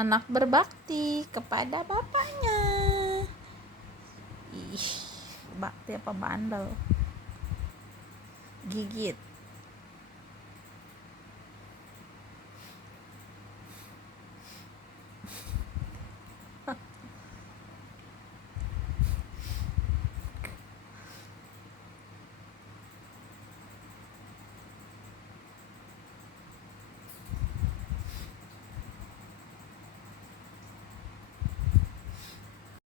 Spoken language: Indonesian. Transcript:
Anak berbakti kepada bapaknya. Ih, bakti apa bandel? Gigit.